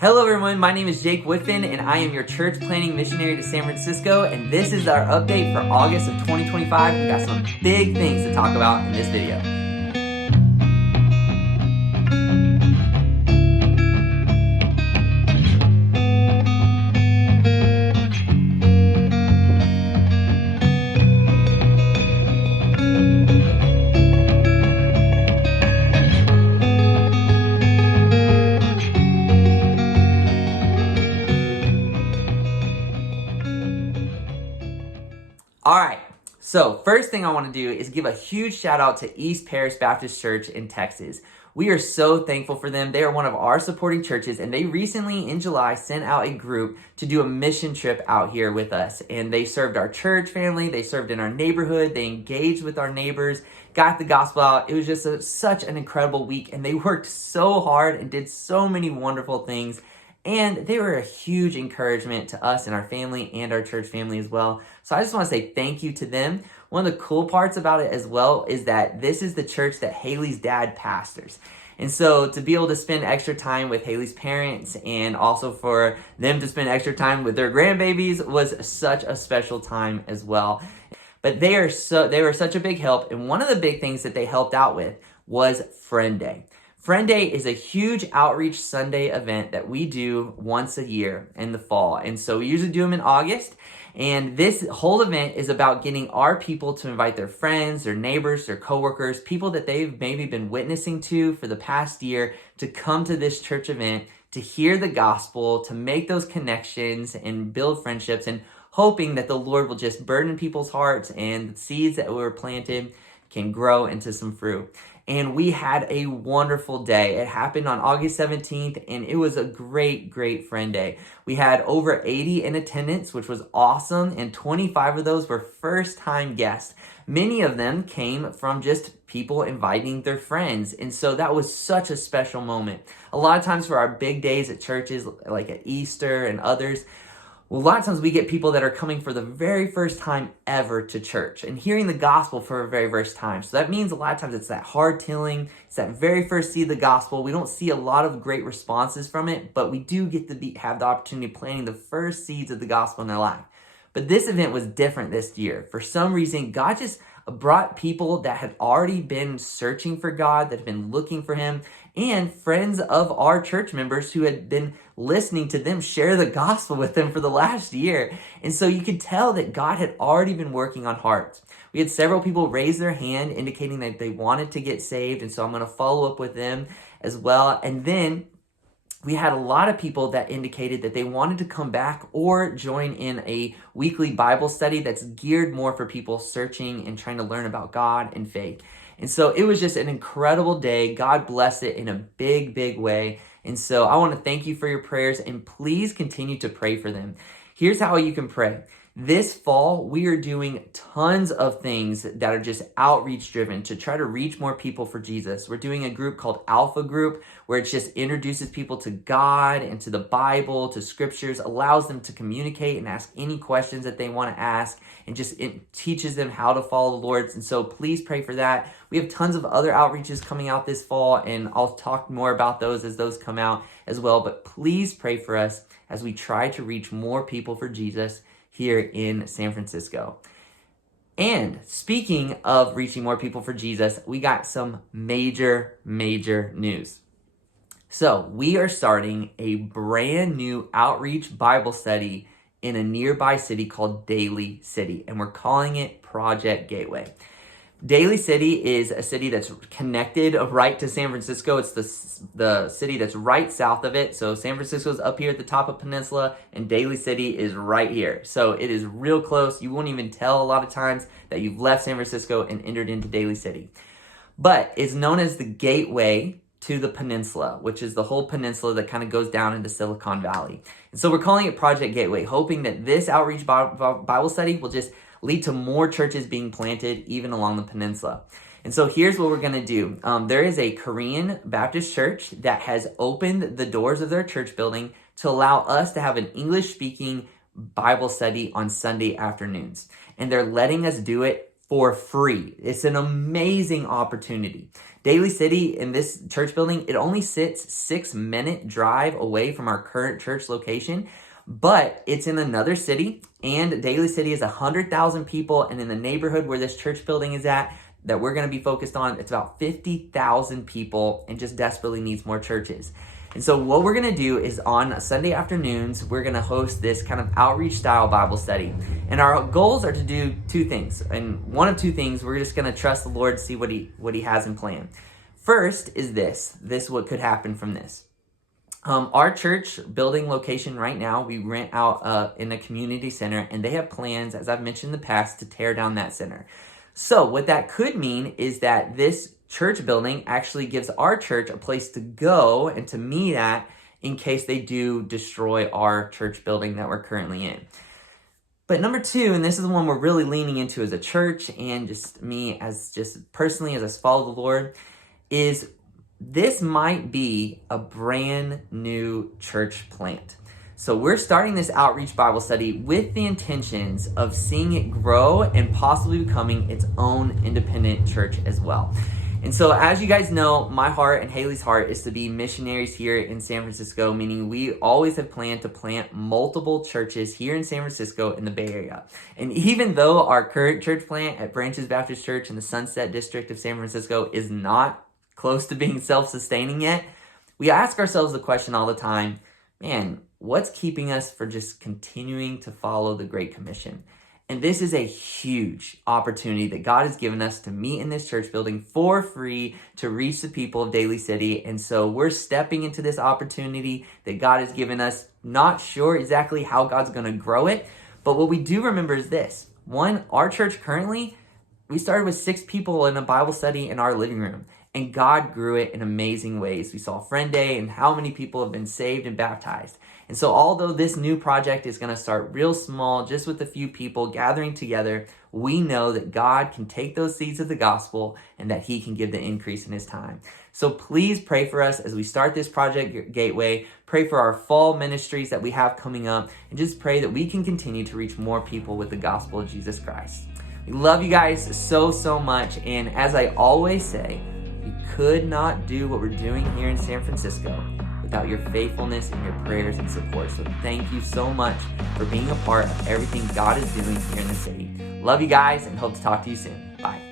Hello everyone, my name is Jake Woodfin and I am your church planting missionary to San Francisco, and this is our update for August of 2025. We got some big things to talk about in this video. All right, so first thing I want to do is give a huge shout out to East Paris Baptist Church in Texas. We are so thankful for them. They are one of our supporting churches, and they recently in July sent out a group to do a mission trip out here with us. And they served our church family, they served in our neighborhood, they engaged with our neighbors, got the gospel out. It was just such an incredible week, and they worked so hard and did so many wonderful things. And they were a huge encouragement to us and our family and our church family as well. So I just want to say thank you to them. One of the cool parts about it as well is that this is the church that Haley's dad pastors. And so to be able to spend extra time with Haley's parents and also for them to spend extra time with their grandbabies was such a special time as well. But they were such a big help. And one of the big things that they helped out with was Friend Day. Friend Day is a huge outreach Sunday event that we do once a year in the fall. And so we usually do them in August. And this whole event is about getting our people to invite their friends, their neighbors, their coworkers, people that they've maybe been witnessing to for the past year to come to this church event, to hear the gospel, to make those connections and build friendships, and hoping that the Lord will just burden people's hearts and the seeds that were planted can grow into some fruit. And we had a wonderful day. It happened on August 17th, and it was a great Friend Day. We had over 80 in attendance, which was awesome, and 25 of those were first-time guests. Many of them came from just people inviting their friends, and so that was such a special moment. A lot of times for our big days at churches, like at Easter and others, a lot of times we get people that are coming for the very first time ever to church and hearing the gospel for the very first time. So that means a lot of times it's that hard tilling, it's that very first seed of the gospel. We don't see a lot of great responses from it, but we do get to have the opportunity of planting the first seeds of the gospel in their life. But this event was different this year. For some reason, God just brought people that had already been searching for God, that had been looking for Him, and friends of our church members who had been listening to them share the gospel with them for the last year. And so you could tell that God had already been working on hearts. We had several people raise their hand indicating that they wanted to get saved, and so I'm going to follow up with them as well. And then we had a lot of people that indicated that they wanted to come back or join in a weekly Bible study that's geared more for people searching and trying to learn about God and faith. And so it was just an incredible day. God blessed it in a big way. And so I want to thank you for your prayers, and please continue to pray for them. Here's how you can pray. This fall, we are doing tons of things that are just outreach driven to try to reach more people for Jesus. We're doing a group called Alpha Group, where it just introduces people to God and to the Bible, to scriptures, allows them to communicate and ask any questions that they want to ask, and it teaches them how to follow the Lord. And so please pray for that. We have tons of other outreaches coming out this fall, and I'll talk more about those as those come out as well. But please pray for us as we try to reach more people for Jesus here in San Francisco. And speaking of reaching more people for Jesus, we got some major news. So we are starting a brand new outreach Bible study in a nearby city called Daly City, and we're calling it Project Gateway. Daly City is a city that's connected right to San Francisco. It's the city that's right south of it. So San Francisco's up here at the top of Peninsula, and Daly City is right here. So it is real close. You won't even tell a lot of times that you've left San Francisco and entered into Daly City. But it's known as the gateway to the peninsula, which is the whole peninsula that kind of goes down into Silicon Valley. And so we're calling it Project Gateway, hoping that this outreach Bible study will just lead to more churches being planted even along the peninsula. And so here's what we're going to do. There is a Korean Baptist church that has opened the doors of their church building to allow us to have an English-speaking Bible study on Sunday afternoons. And they're letting us do it for free. It's an amazing opportunity. Daly City, in this church building, it only sits 6-minute drive away from our current church location, but it's in another city, and Daly City is 100,000 people, and in the neighborhood where this church building is at, that we're going to be focused on, it's about 50,000 people and just desperately needs more churches. And so what we're going to do is on Sunday afternoons, we're going to host this kind of outreach style Bible study. And our goals are to do two things. And one of two things, we're just going to trust the Lord to see what he has in plan. First is this what could happen from this. Our church building location right now, we rent out in a community center, and they have plans, as I've mentioned in the past, to tear down that center. So what that could mean is that this church building actually gives our church a place to go and to meet at in case they do destroy our church building that we're currently in. But number two, and this is the one we're really leaning into as a church and just me as just personally as I follow the Lord, is this might be a brand new church plant. So we're starting this outreach Bible study with the intentions of seeing it grow and possibly becoming its own independent church as well. And so as you guys know, my heart and Haley's heart is to be missionaries here in San Francisco, meaning we always have planned to plant multiple churches here in San Francisco in the Bay Area. And even though our current church plant at Branches Baptist Church in the Sunset District of San Francisco is not close to being self-sustaining yet, we ask ourselves the question all the time, man, what's keeping us from just continuing to follow the Great Commission? And this is a huge opportunity that God has given us to meet in this church building for free to reach the people of Daly City. And so we're stepping into this opportunity that God has given us, not sure exactly how God's going to grow it. But what we do remember is this. One, our church currently, we started with 6 people in a Bible study in our living room. And God grew it in amazing ways. We saw Friend Day and how many people have been saved and baptized. And so although this new project is going to start real small, just with a few people gathering together, we know that God can take those seeds of the gospel and that he can give the increase in his time. So please pray for us as we start this Project Gateway. Pray for our fall ministries that we have coming up, and just pray that we can continue to reach more people with the gospel of Jesus Christ. We love you guys so, so much. And as I always say, we could not do what we're doing here in San Francisco without your faithfulness and your prayers and support. So thank you so much for being a part of everything God is doing here in the city. Love you guys and hope to talk to you soon. Bye.